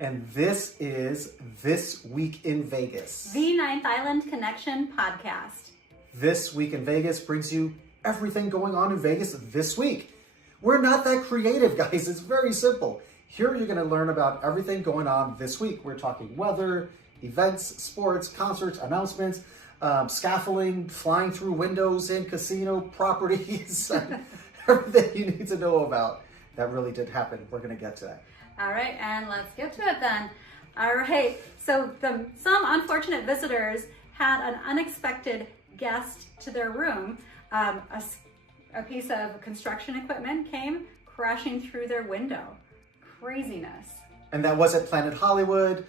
and this is This Week in Vegas. The Ninth Island Connection podcast. This Week in Vegas brings you everything going on in Vegas this week. We're not that creative, guys. It's very simple. Here you're going to learn about everything going on this week. We're talking weather, events, sports, concerts, announcements, scaffolding, flying through windows in casino properties, everything you need to know about. That really did happen. We're going to get to that. All right, and let's get to it then. All right, so some unfortunate visitors had an unexpected guest to their room. A piece of construction equipment came crashing through their window. Craziness. And that was at Planet Hollywood.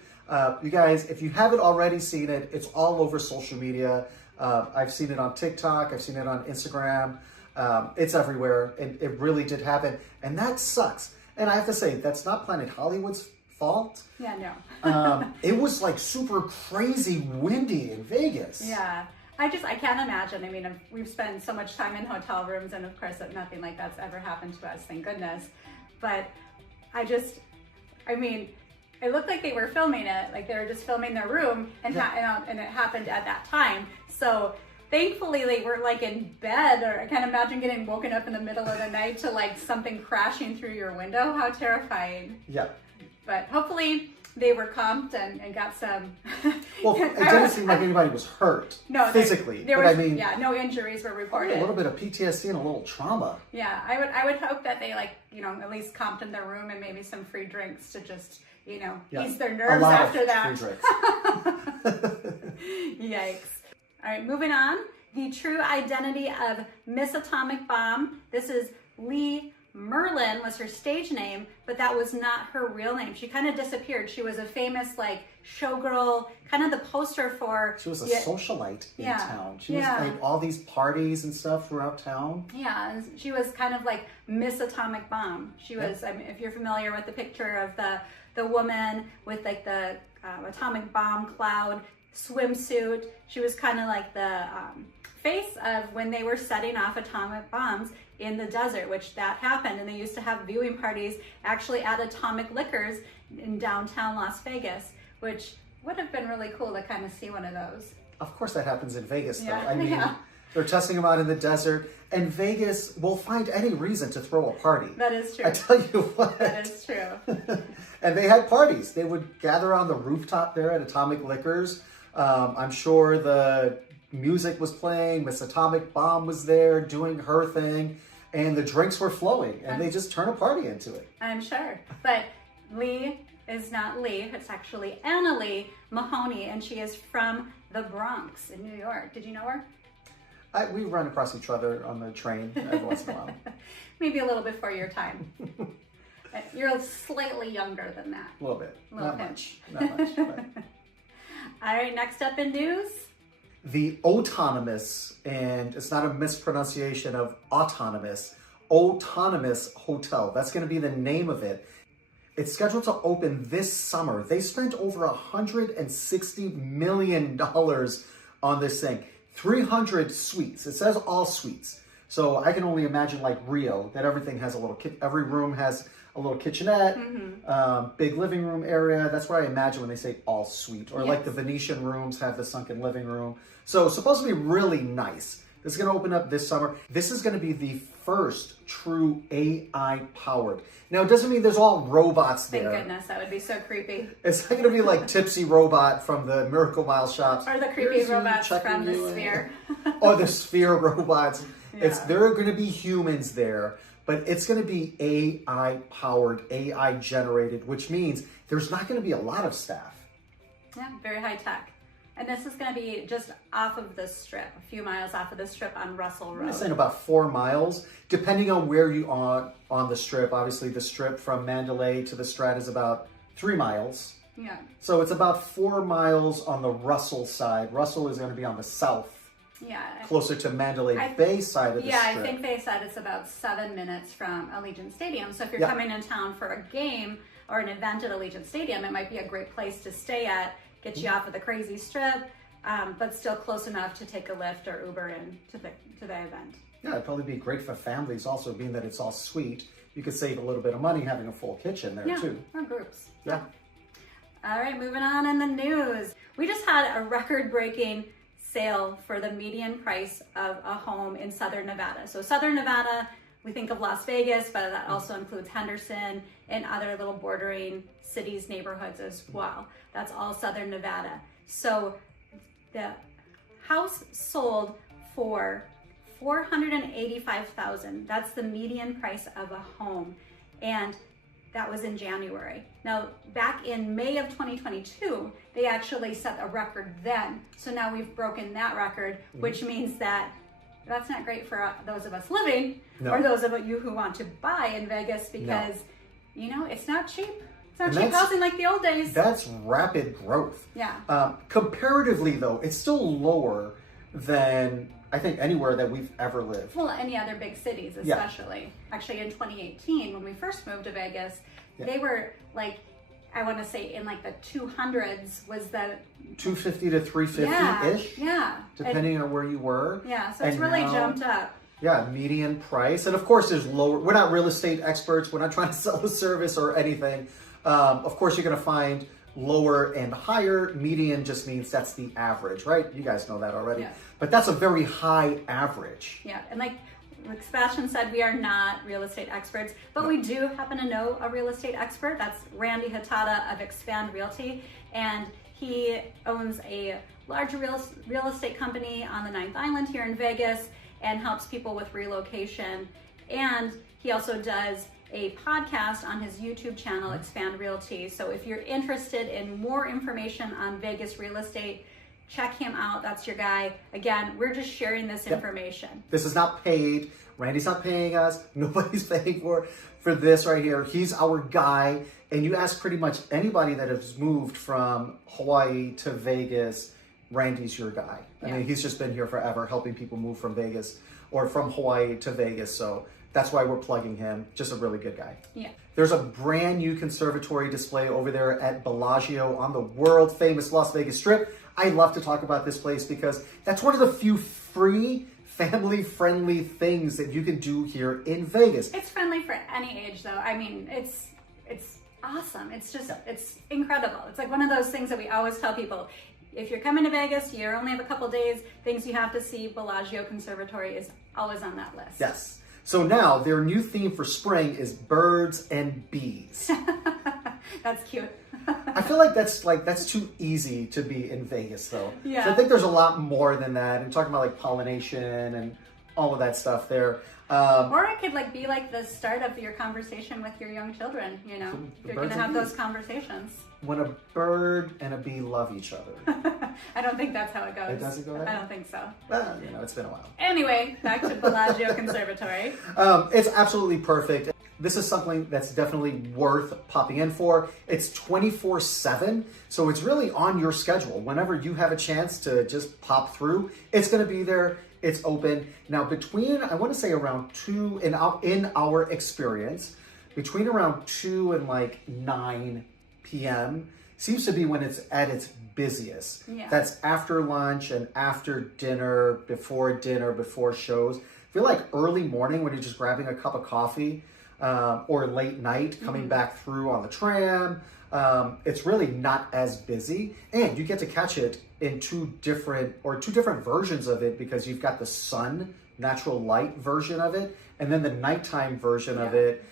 You guys, if you haven't already seen it, it's all over social media. I've seen it on TikTok. I've seen it on Instagram. It's everywhere. It really did happen. And that sucks. And I have to say, that's not Planet Hollywood's fault. Yeah, no. It was like super crazy windy in Vegas. Yeah. I can't imagine. I mean, we've spent so much time in hotel rooms, and of course nothing like that's ever happened to us, thank goodness. But it looked like they were filming it, like they were just filming their room, and it happened at that time. So thankfully they were like in bed, or I can't imagine getting woken up in the middle of the night to like something crashing through your window. How terrifying. Yeah. But hopefully they were comped and got some. Well, it didn't seem like anybody was hurt physically. No injuries were reported. A little bit of PTSD and a little trauma. Yeah, I would hope that they at least comped in their room and maybe some free drinks to just ease their nerves after that. Free drinks. Yikes. All right, moving on. The true identity of Miss Atomic Bomb. This is Lee Merlin was her stage name, but that was not her real name. She kind of disappeared. She was a famous showgirl, kind of the poster for. She was a socialite in town. She was like all these parties and stuff throughout town. Yeah, and she was kind of like Miss Atomic Bomb. She was. I mean, if you're familiar with the picture of the woman with like the atomic bomb cloud swimsuit, she was kind of like the face of when they were setting off atomic bombs in the desert, which that happened, and they used to have viewing parties actually at Atomic Liquors in downtown Las Vegas, which would have been really cool to kind of see one of those. Of course that happens in Vegas, though. I mean, they're testing them out in the desert, and Vegas will find any reason to throw a party. That is true. I tell you what. That is true. And they had parties. They would gather on the rooftop there at Atomic Liquors. I'm sure the music was playing, Miss Atomic Bomb was there doing her thing, and the drinks were flowing, and they just turn a party into it. I'm sure. But Lee is not Lee, it's actually Anna Lee Mahoney, and she is from the Bronx in New York. Did you know her? We run across each other on the train every once in a while. Maybe a little before your time. You're slightly younger than that. A little bit. Not much. But... All right, next up in news. The autonomous, and it's not a mispronunciation of autonomous, Autonomous Hotel. That's going to be the name of it. It's scheduled to open this summer. They spent over $160 million on this thing. 300 suites. It says all suites. So I can only imagine like Rio, that everything has a little, every room has a little kitchenette, big living room area. That's what I imagine when they say all suite. Or like the Venetian rooms have the sunken living room. So it's supposed to be really nice. This is going to open up this summer. This is going to be the first true AI powered. Now, it doesn't mean there's all robots there. Thank goodness, that would be so creepy. It's not going to be like Tipsy Robot from the Miracle Mile shops. Or the creepy robots from the Sphere. Or the Sphere robots. Yeah. There are going to be humans there, but it's going to be AI powered, AI generated, which means there's not going to be a lot of staff. Yeah, very high tech. And this is going to be just off of the strip, a few miles off of the strip on Russell Road. I'm saying about 4 miles, depending on where you are on the strip. Obviously, the strip from Mandalay to the Strat is about 3 miles. Yeah. So it's about 4 miles on the Russell side. Russell is going to be on the south. Yeah. Closer to Mandalay Bay side of the strip. Yeah, I think they said it's about 7 minutes from Allegiant Stadium. So if you're coming in town for a game or an event at Allegiant Stadium, it might be a great place to stay at. Get you off of the crazy strip, but still close enough to take a Lyft or Uber in to the event. Yeah, it'd probably be great for families also, being that it's all suite. You could save a little bit of money having a full kitchen there too. Or groups. Yeah. All right, moving on in the news. We just had a record-breaking sale for the median price of a home in Southern Nevada. So Southern Nevada, we think of Las Vegas, but that also includes Henderson and other little bordering cities, neighborhoods as well. That's all Southern Nevada. So the house sold for $485,000. That's the median price of a home. And that was in January. Now, back in May of 2022, they actually set a record then. So now we've broken that record, which means that that's not great for those of us living or those of you who want to buy in Vegas because, you know, it's not cheap. It's not cheap housing like the old days. That's rapid growth. Yeah. Comparatively, though, it's still lower than I think anywhere that we've ever lived. Well, any other big cities, especially. Yeah. Actually, in 2018, when we first moved to Vegas, they were like, I want to say in like the 200s was the 250 to 350-ish. Yeah. Depending on where you were. Yeah, so it's really jumped up. Yeah, median price. And of course, there's lower. We're not real estate experts. We're not trying to sell a service or anything. Of course, you're going to find lower and higher. Median just means that's the average, right? You guys know that already. Yeah. But that's a very high average. Yeah, and like Sebastian said, we are not real estate experts, but we do happen to know a real estate expert. That's Randy Hatada of Expand Realty, and he owns a large real estate company on the 9th Island here in Vegas and helps people with relocation. And he also does a podcast on his YouTube channel, Expand Realty. So if you're interested in more information on Vegas real estate, check him out. That's your guy. Again, we're just sharing this information. This is not paid. Randy's not paying us. Nobody's paying for this right here. He's our guy. And you ask pretty much anybody that has moved from Hawaii to Vegas, Randy's your guy. I mean, he's just been here forever helping people move from Vegas or from Hawaii to Vegas. So that's why we're plugging him. Just a really good guy. Yeah. There's a brand new conservatory display over there at Bellagio on the world famous Las Vegas Strip. I love to talk about this place because that's one of the few free, family-friendly things that you can do here in Vegas. It's friendly for any age, though. I mean, it's awesome. It's just, it's incredible. It's like one of those things that we always tell people. If you're coming to Vegas, you only have a couple days, things you have to see, Bellagio Conservatory is always on that list. Yes. So now their new theme for spring is birds and bees. That's cute. I feel like that's too easy to be in Vegas though. Yeah. So I think there's a lot more than that. And talking about like pollination and all of that stuff there. Or it could like be like the start of your conversation with your young children, you know. You're gonna have those conversations. When a bird and a bee love each other. I don't think that's how it goes. It doesn't go that way? I don't think so. Well, you know, it's been a while. Anyway, back to Bellagio Conservatory. It's absolutely perfect. This is something that's definitely worth popping in for. It's 24/7, so it's really on your schedule. Whenever you have a chance to just pop through, it's going to be there. It's open. Now, between, I want to say around 2, in our experience, between around 2 and like 9 p.m. seems to be when it's at its busiest. Yeah. That's after lunch and after dinner, before shows. I feel like early morning when you're just grabbing a cup of coffee, or late night coming back through on the tram, it's really not as busy, and you get to catch it in two different versions of it, because you've got the sun, natural light version of it, and then the nighttime version of it,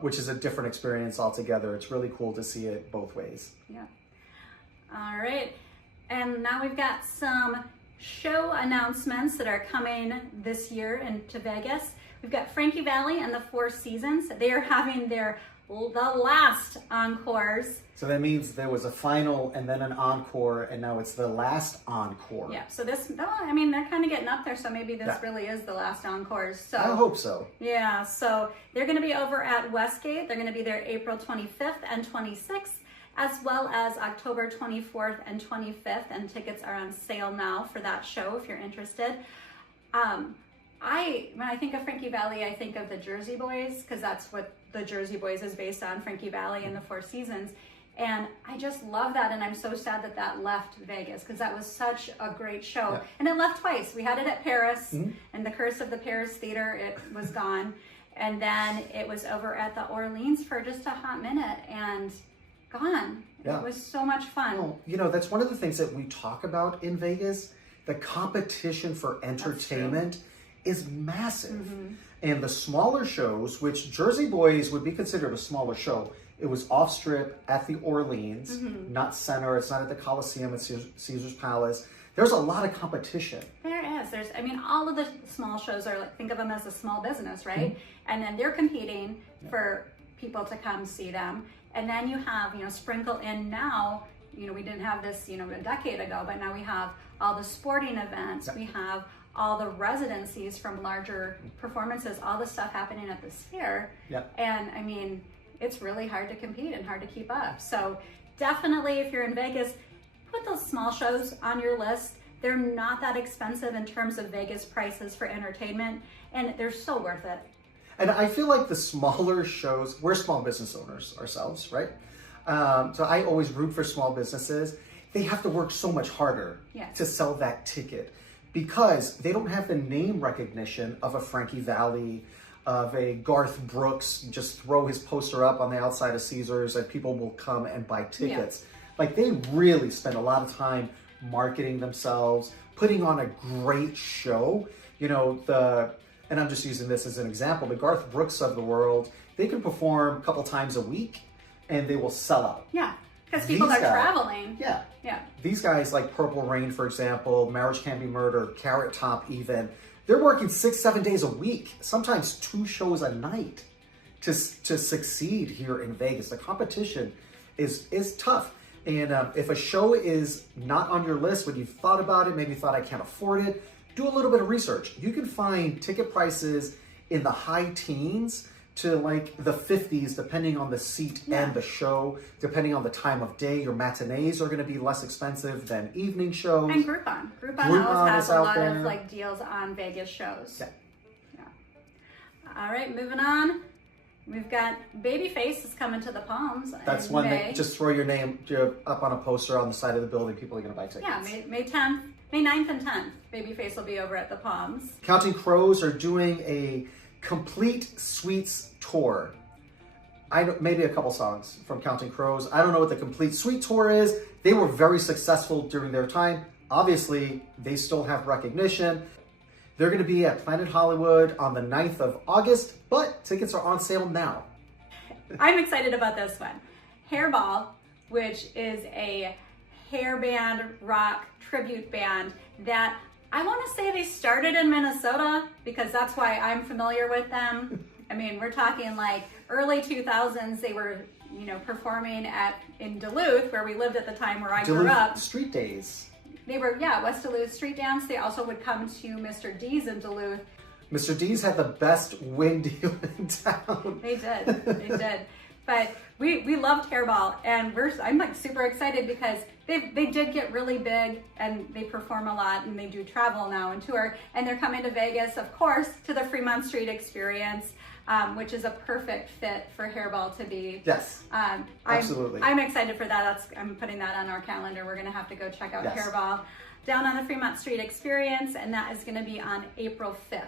which is a different experience altogether. It's really cool to see it both ways. Yeah. All right. And now we've got some show announcements that are coming this year into Vegas. We've got Frankie Valli and the Four Seasons. They are having the last encores. So that means there was a final and then an encore, and now it's the last encore. Yeah, so this, I mean, they're kind of getting up there, so maybe this really is the last encores. So I hope so. Yeah, so they're going to be over at Westgate. They're going to be there April 25th and 26th, as well as October 24th and 25th, and tickets are on sale now for that show if you're interested. When I think of Frankie Valli, I think of the Jersey Boys, because that's what the Jersey Boys is based on, Frankie Valli and the Four Seasons. And I just love that, and I'm so sad that that left Vegas, because that was such a great show. Yeah. And it left twice. We had it at Paris, and the Curse of the Paris Theater, it was gone. And then it was over at the Orleans for just a hot minute, and gone. Yeah. It was so much fun. Well, you know, that's one of the things that we talk about in Vegas. The competition for entertainment is massive. And the smaller shows, which Jersey Boys would be considered a smaller show, it was off strip at the Orleans, not center. It's not at the Coliseum, it's Caesar's Palace. There's a lot of competition. There is. I mean, all of the small shows are like, think of them as a small business, right? And then they're competing for people to come see them. And then you have, sprinkle in now, we didn't have this, a decade ago, but now we have all the sporting events. We have all the residencies from larger performances, all the stuff happening at the Sphere. And I mean, it's really hard to compete and hard to keep up. So definitely, if you're in Vegas, put those small shows on your list. They're not that expensive in terms of Vegas prices for entertainment, and they're so worth it. And I feel like the smaller shows, we're small business owners ourselves, right? So I always root for small businesses. They have to work so much harder to sell that ticket because they don't have the name recognition of a Frankie Valli, of a Garth Brooks. Just throw his poster up on the outside of Caesars and people will come and buy tickets. Like, they really spend a lot of time marketing themselves, putting on a great show. And I'm just using this as an example, the Garth Brooks of the world, they can perform a couple times a week and they will sell out. Yeah, because people are traveling. Yeah. Yeah. These guys like Purple Rain, for example, Marriage Can't Be Murder, Carrot Top even, they're working 6-7 days a week, sometimes 2 shows a night to succeed here in Vegas. The competition is tough. And if a show is not on your list, when you've thought about it, maybe you thought I can't afford it, do a little bit of research. You can find ticket prices in the high teens to like the 50s, depending on the seat and the show, depending on the time of day. Your matinees are gonna be less expensive than evening shows. And Groupon. Groupon always has a lot of like deals on Vegas shows. Yeah. All right, moving on. We've got Babyface is coming to the Palms. That's one that just throw your name up on a poster on the side of the building. People are gonna buy tickets. Yeah, May 10th. May 9th and 10th, Babyface will be over at the Palms. Counting Crows are doing a complete suites tour. Maybe a couple songs from Counting Crows. I don't know what the complete suite tour is. They were very successful during their time. Obviously, they still have recognition. They're going to be at Planet Hollywood on the 9th of August, but tickets are on sale now. I'm excited about this one. Hairball, which is a hair band rock tribute band that I want to say they started in Minnesota because that's why I'm familiar with them. I mean, we're talking like early 2000s. They were, performing in Duluth, where we lived at the time where I grew up. Street Days. They were, West Duluth Street Dance. They also would come to Mr. D's in Duluth. Mr. D's had the best wing deal in town. They did. But we loved Hairball, and I'm like super excited because they did get really big and they perform a lot and they do travel now and tour, and they're coming to Vegas, of course, to the Fremont Street Experience, which is a perfect fit for Hairball to be. Yes, absolutely. I'm excited for that. I'm putting that on our calendar. We're going to have to go check out Hairball down on the Fremont Street Experience, and that is going to be on April 5th.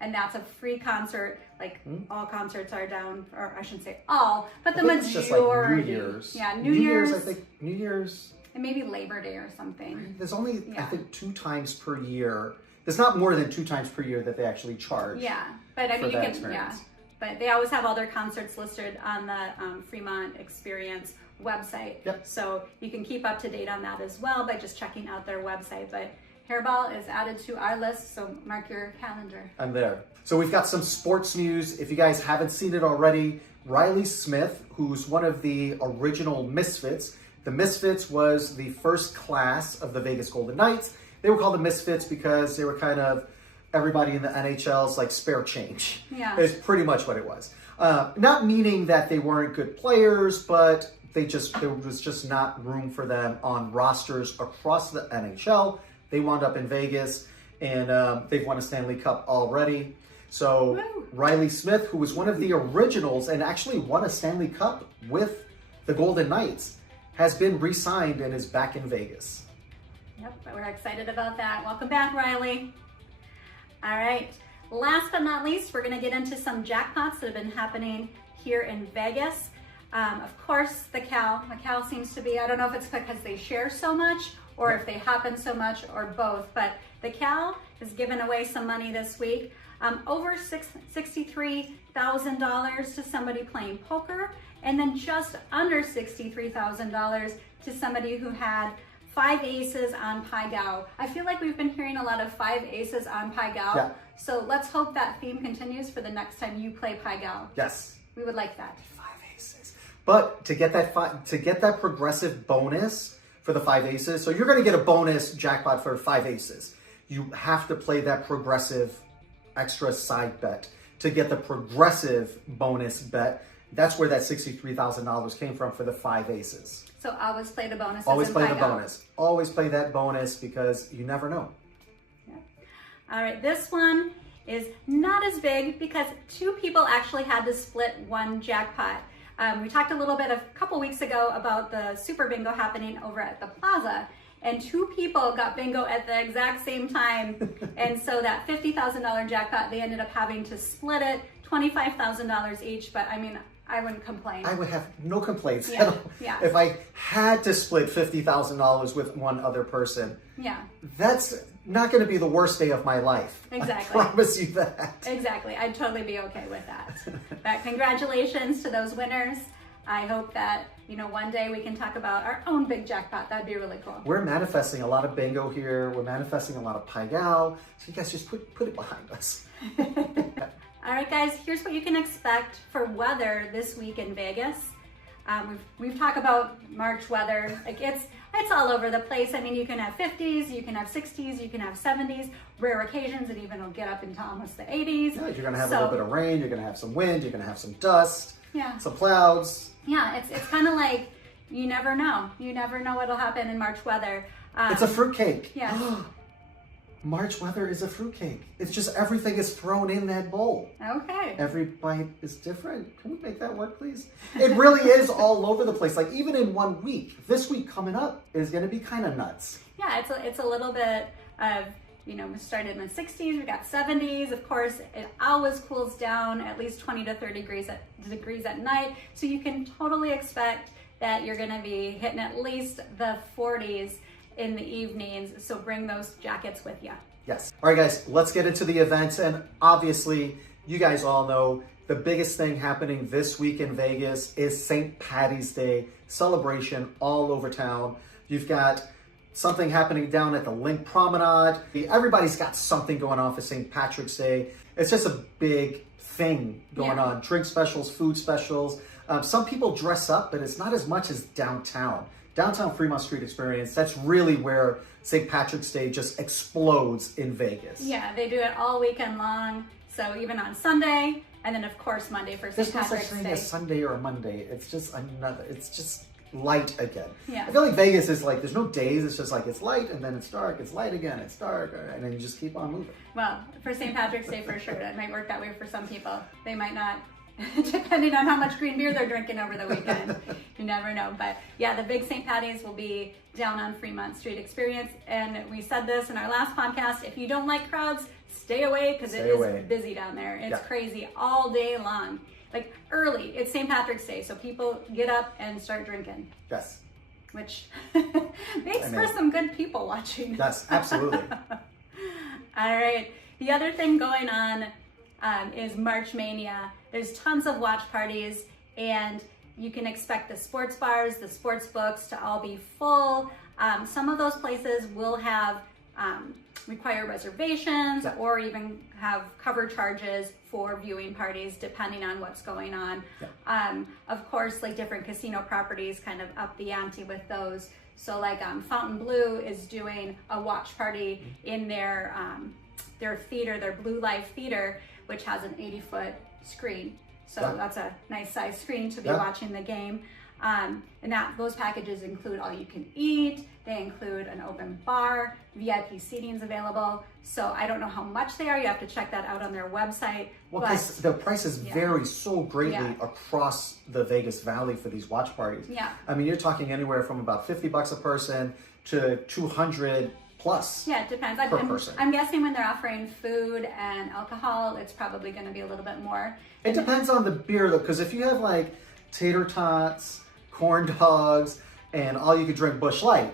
And that's a free concert. Like all concerts are down, or I shouldn't say all, but the majority. It's just like New Year's. Yeah, New Year's. I think New Year's. And maybe Labor Day or something. There's only, I think, 2 times per year. There's not more than 2 times per year that they actually charge. Yeah, but I mean, you can, but they always have all their concerts listed on the Fremont Experience website. Yep. So you can keep up to date on that as well by just checking out their website. But Hairball is added to our list, so mark your calendar. I'm there. So we've got some sports news. If you guys haven't seen it already, Riley Smith, who's one of the original Misfits. The Misfits was the first class of the Vegas Golden Knights. They were called the Misfits because they were kind of everybody in the NHL's like spare change. Yeah. It's pretty much what it was. Not meaning that they weren't good players, but there was just not room for them on rosters across the NHL. They wound up in Vegas, and they've won a Stanley Cup already. So Riley Smith, who was one of the originals and actually won a Stanley Cup with the Golden Knights, has been re-signed and is back in Vegas. Yep, we're excited about that. Welcome back, Riley. All right, last but not least, we're gonna get into some jackpots that have been happening here in Vegas. Of course, the cow. The cow seems to be, I don't know if it's because they share so much or if they happen so much or both, but the cow is giving away some money this week. Over $63,000 to somebody playing poker, and then just under $63,000 to somebody who had 5 aces on Pai Gow. I feel like we've been hearing a lot of 5 aces on Pai Gow. Yeah. So let's hope that theme continues for the next time you play Pai Gow. Yes. We would like that. 5 aces. But to get that progressive bonus for the 5 aces, so you're going to get a bonus jackpot for 5 aces. You have to play that progressive extra side bet to get the progressive bonus bet. That's where that $63,000 came from for the 5 aces. So always play the bonus. Always play the bonus. Always play that bonus because you never know. Yeah. All right, this one is not as big because 2 people actually had to split one jackpot. We talked a little bit a couple weeks ago about the Super Bingo happening over at the Plaza, and 2 people got bingo at the exact same time. And so that $50,000 jackpot, they ended up having to split it, $25,000 each. But I mean, I wouldn't complain. I would have no complaints Yeah, at all. yeah. If I had to split $50,000 with one other person. Yeah. That's not going to be the worst day of my life. Exactly. I promise you that. Exactly. I'd totally be okay with that. But congratulations to those winners. I hope that, one day we can talk about our own big jackpot. That'd be really cool. We're manifesting a lot of bingo here. We're manifesting a lot of Pai Gow. So you guys just put it behind us. All right, guys, here's what you can expect for weather this week in Vegas. We've talked about March weather. Like it's all over the place. I mean, you can have 50s, you can have 60s, you can have 70s. Rare occasions, it even will get up into almost the 80s. Yeah, you're going to have a little bit of rain. You're going to have some wind. You're going to have some dust. Yeah. Some clouds. Yeah, it's kind of like you never know. You never know what'll happen in March weather. It's a fruitcake. Yeah. March weather is a fruitcake. It's just everything is thrown in that bowl. Okay. Every bite is different. Can we make that work, please? It really is all over the place. Like even in 1 week, this week coming up is going to be kind of nuts. Yeah, it's a little bit of, we started in the 60s, we got 70s. Of course, it always cools down at least 20 to 30 degrees at night. So you can totally expect that you're going to be hitting at least the 40s in the evenings. So bring those jackets with you. Yes. All right, guys, let's get into the events. And obviously, you guys all know the biggest thing happening this week in Vegas is St. Patty's Day celebration all over town. You've got something happening down at the Link Promenade. Everybody's got something going on for St. Patrick's Day. It's just a big thing going on. Drink specials, food specials. Some people dress up, but it's not as much as downtown. Downtown Fremont Street experience, that's really where St. Patrick's Day just explodes in Vegas. Yeah, they do it all weekend long. So even on Sunday, and then of course Monday for St. Patrick's Day. There's no such thing as Sunday or a Monday. It's just light again. Yeah. I feel like Vegas is like, there's no days. It's just like, it's light and then it's dark. It's light again, it's dark. And then you just keep on moving. Well, for St. Patrick's Day for sure. That might work that way for some people. They might not, depending on how much green beer they're drinking over the weekend. You never know. But yeah, the big St. Patty's will be down on Fremont Street experience. And we said this in our last podcast, if you don't like crowds, stay away because it is busy down there. It's crazy all day long. Like early, it's St. Patrick's Day, so people get up and start drinking. Yes. Which makes for some good people watching. Yes, absolutely. All right. The other thing going on is March Mania. There's tons of watch parties, and you can expect the sports bars, the sports books to all be full. Some of those places will have require reservations or even have cover charges for viewing parties depending on what's going on. Of course, like different casino properties kind of up the ante with those. So like Fontainebleau is doing a watch party in their theater, their Blue Life Theater, which has an 80-foot screen. So that's a nice size screen to be watching the game. And those packages include all you can eat. They include an open bar, VIP seating is available. So I don't know how much they are. You have to check that out on their website. Well, because the prices vary so greatly across the Vegas Valley for these watch parties. Yeah. I mean, you're talking anywhere from about $50 a person to $200 plus. Yeah, it depends. Per person. I'm guessing when they're offering food and alcohol, it's probably going to be a little bit more. It depends on the beer though, because if you have like tater tots, corn dogs, and all you could drink Busch Light,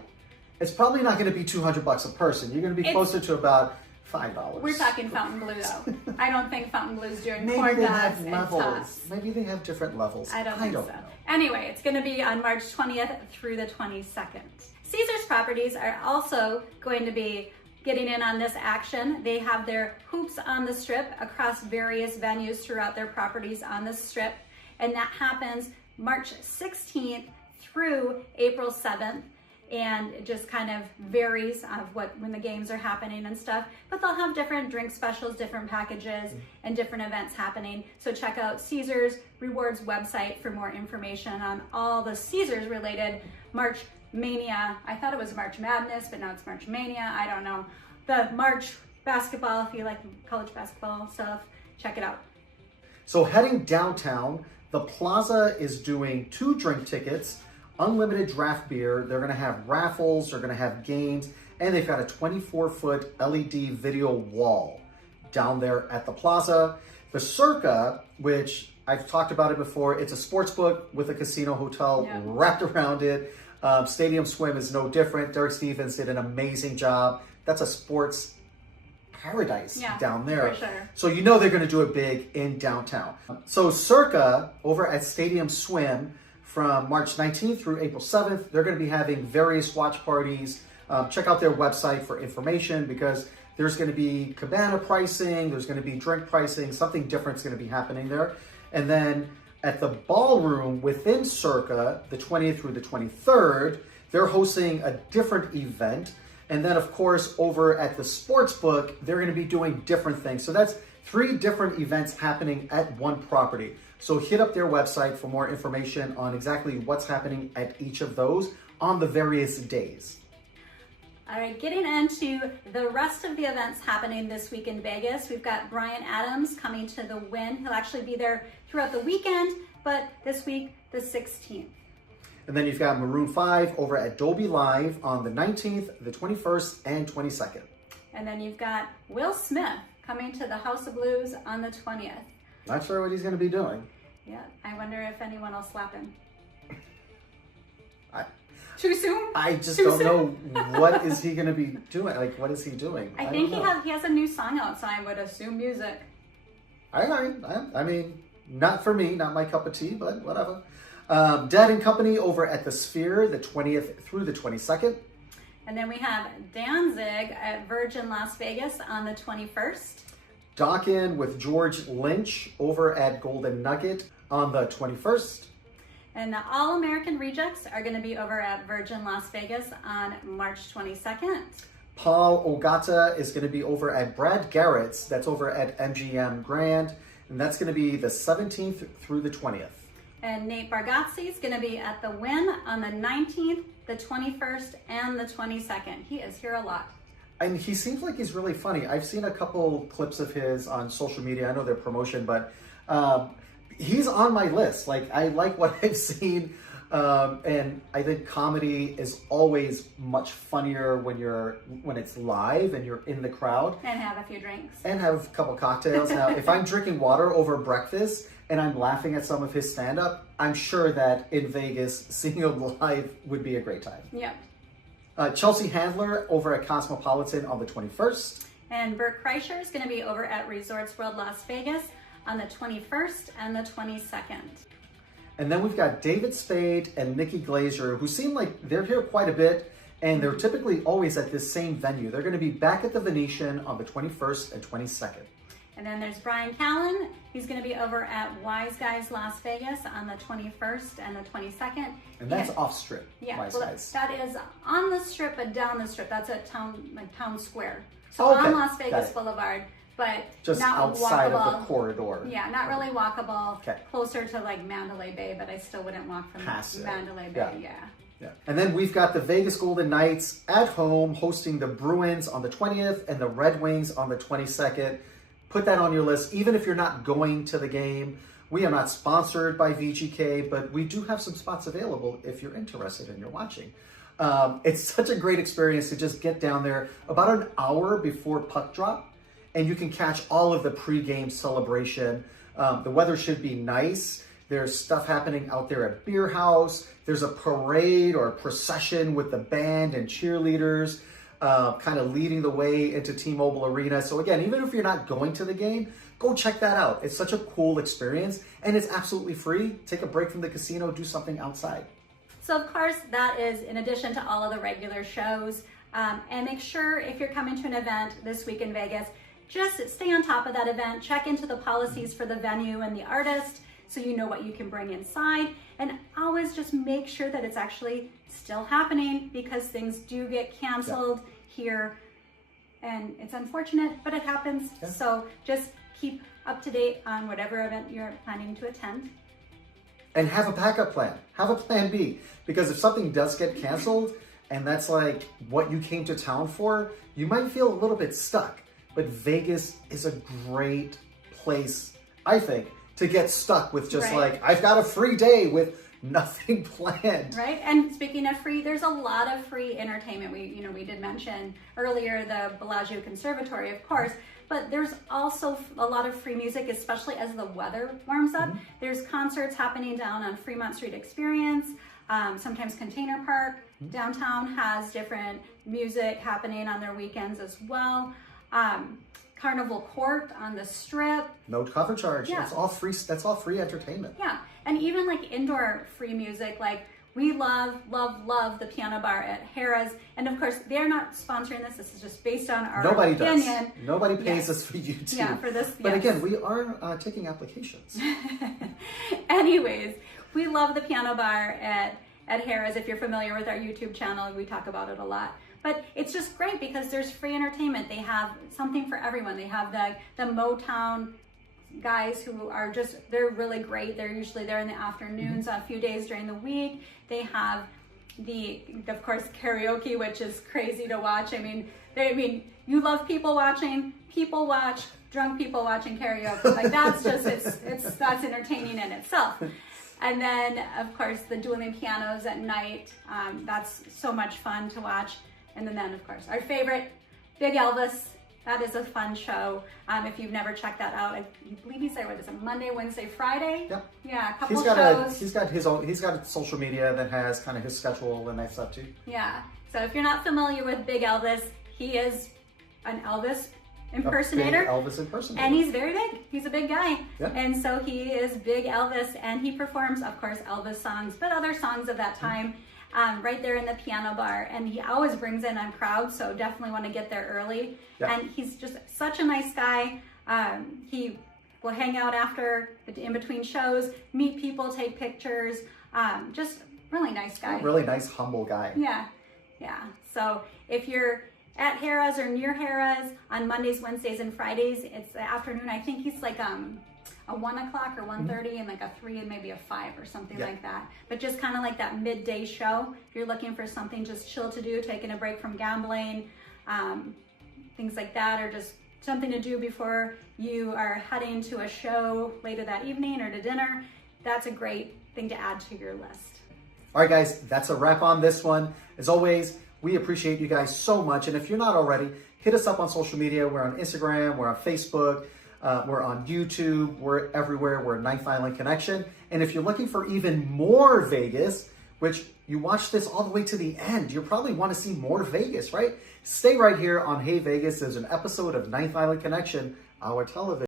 it's probably not going to be $200 a person. You're going to be closer to about $5. We're talking Fountain Blue though. I don't think Fountain Blue's doing Maybe corn they dogs have and levels. tots. Maybe they have different levels. I don't think so. Know. Anyway, it's going to be on March 20th through the 22nd. Caesars Properties are also going to be getting in on this action. They have their hoops on the strip across various venues throughout their properties on the strip, and that happens March 16th through April 7th. And it just kind of varies of when the games are happening and stuff, but they'll have different drink specials, different packages, and different events happening. So check out Caesars Rewards website for more information on all the Caesars related March Mania. I thought it was March Madness, but now it's March Mania. I don't know. The March basketball, if you like college basketball stuff, check it out. So heading downtown, the Plaza is doing 2 drink tickets, unlimited draft beer. They're going to have raffles, they're going to have games, and they've got a 24-foot LED video wall down there at the Plaza. The Circa, which I've talked about it before, it's a sports book with a casino hotel wrapped around it. Stadium Swim is no different. Derek Stevens did an amazing job. That's a sports paradise down there. For sure. So you know they're going to do it big in downtown. So Circa over at Stadium Swim from March 19th through April 7th, they're going to be having various watch parties. Check out their website for information because there's going to be cabana pricing, there's going to be drink pricing, something different is going to be happening there. And then at the ballroom within Circa, the 20th through the 23rd, they're hosting a different event. And then, of course, over at the Sportsbook, they're going to be doing different things. So that's 3 different events happening at one property. So hit up their website for more information on exactly what's happening at each of those on the various days. All right, getting into the rest of the events happening this week in Vegas, we've got Bryan Adams coming to the Wynn. He'll actually be there throughout the weekend, but this week, the 16th. And then you've got Maroon 5 over at Dolby Live on the 19th, the 21st, and 22nd. And then you've got Will Smith coming to the House of Blues on the 20th. Not sure what he's going to be doing. Yeah, I wonder if anyone will slap him. Too soon? I just don't know what is he going to be doing. Like, what is he doing? I think he has a new song out, so I would assume music. I mean, not for me, not my cup of tea, but whatever. Dead and Company over at the Sphere, the 20th through the 22nd. And then we have Danzig at Virgin Las Vegas on the 21st. Dokken with George Lynch over at Golden Nugget on the 21st. And the All American Rejects are going to be over at Virgin Las Vegas on March 22nd. Paul Ogata is going to be over at Brad Garrett's, that's over at MGM Grand, and that's going to be the 17th through the 20th. And Nate Bargatze is going to be at the Wynn on the 19th, the 21st, and the 22nd. He is here a lot. And he seems like he's really funny. I've seen a couple clips of his on social media. I know their promotion, but he's on my list. Like, I like what I've seen. And I think comedy is always much funnier when it's live and you're in the crowd. And have a few drinks. And have a couple cocktails. Now, if I'm drinking water over breakfast and I'm laughing at some of his stand-up, I'm sure that in Vegas, seeing him live would be a great time. Yep. Chelsea Handler over at Cosmopolitan on the 21st. And Bert Kreischer is going to be over at Resorts World Las Vegas on the 21st and the 22nd. And then we've got David Spade and Nikki Glazer, who seem like they're here quite a bit, and they're typically always at this same venue. They're going to be back at the Venetian on the 21st and 22nd. And then there's Brian Callen. He's going to be over at Wise Guys Las Vegas on the 21st and the 22nd. And that's off strip. Yeah, Wise Guys. that is on the strip, but down the strip. That's at town square. So Okay, on Las Vegas Boulevard, but just not outside walkable. of the corridor. Yeah, not really walkable. Okay. Closer to like Mandalay Bay, but I still wouldn't walk from Mandalay Bay. Yeah. And then we've got the Vegas Golden Knights at home hosting the Bruins on the 20th and the Red Wings on the 22nd. Put that on your list, even if you're not going to the game. We are not sponsored by VGK, but we do have some spots available if you're interested and you're watching. It's such a great experience to just get down there about an hour before puck drop, and you can catch all of the pregame celebration. The weather should be nice. There's stuff happening out there at Beer House. There's a parade or a procession with the band and cheerleaders kind of leading the way into T-Mobile Arena. So again, even if you're not going to the game, go check that out. It's such a cool experience and it's absolutely free. Take a break from the casino, do something outside. So of course, that is in addition to all of the regular shows. And make sure if you're coming to an event this week in Vegas, just stay on top of that event, check into the policies for the venue and the artist so you know what you can bring inside, and always just make sure that it's actually still happening, because things do get canceled here and it's unfortunate, but it happens. So just keep up to date on whatever event you're planning to attend. And have a backup plan. Have a plan B, because if something does get canceled and that's like what you came to town for, you might feel a little bit stuck. But Vegas is a great place, I think, to get stuck with just like, I've got a free day with nothing planned. Right, and speaking of free, there's a lot of free entertainment. We did mention earlier the Bellagio Conservatory, of course, but there's also a lot of free music, especially as the weather warms up. There's concerts happening down on Fremont Street Experience. Sometimes Container Park downtown has different music happening on their weekends as well. Carnival Court on the Strip. No cover charge. Yeah. It's all free. That's all free entertainment. Yeah, and even like indoor free music, like we love the piano bar at Harrah's. And of course, they're not sponsoring this. This is just based on our opinion. Nobody pays us for YouTube. Yeah, for this. But again, we are taking applications. Anyways, we love the piano bar at Harrah's. If you're familiar with our YouTube channel, we talk about it a lot. But it's just great because there's free entertainment. They have something for everyone. They have the Motown guys who are they're really great. They're usually there in the afternoons, a few days during the week. They have of course, karaoke, which is crazy to watch. I mean, you love people watching. People watch drunk people watching karaoke. Like that's that's entertaining in itself. And then, of course, the dueling pianos at night. That's so much fun to watch. And then, of course, our favorite, Big Elvis. That is a fun show. If you've never checked that out, I believe he's there. What is it? Monday, Wednesday, Friday. Yep. Yeah, a couple shows. He's got his own. He's got social media that has kind of his schedule and that stuff too. Yeah. So if you're not familiar with Big Elvis, he is an Elvis impersonator. A big Elvis impersonator. And he's very big. He's a big guy. Yeah. And so he is Big Elvis, and he performs, of course, Elvis songs, but other songs of that time. Right there in the piano bar, and he always brings in a crowd, so definitely want to get there early. Yeah. And he's just such a nice guy. He will hang out in between shows, meet people, take pictures. Just really nice guy. Really nice, humble guy. Yeah. So if you're at Harrah's or near Harrah's on Mondays, Wednesdays, and Fridays, it's the afternoon. I think he's like a 1 o'clock or 1:30 and like a 3 and maybe a 5 or something like that. But just kind of like that midday show. If you're looking for something just chill to do, taking a break from gambling, things like that, or just something to do before you are heading to a show later that evening or to dinner, that's a great thing to add to your list. All right, guys, that's a wrap on this one. As always, we appreciate you guys so much. And if you're not already, hit us up on social media. We're on Instagram, we're on Facebook, we're on YouTube, we're everywhere. We're Ninth Island Connection. And if you're looking for even more Vegas, which you watch this all the way to the end, you probably want to see more Vegas, right? Stay right here on Hey Vegas. There's an episode of Ninth Island Connection, our television.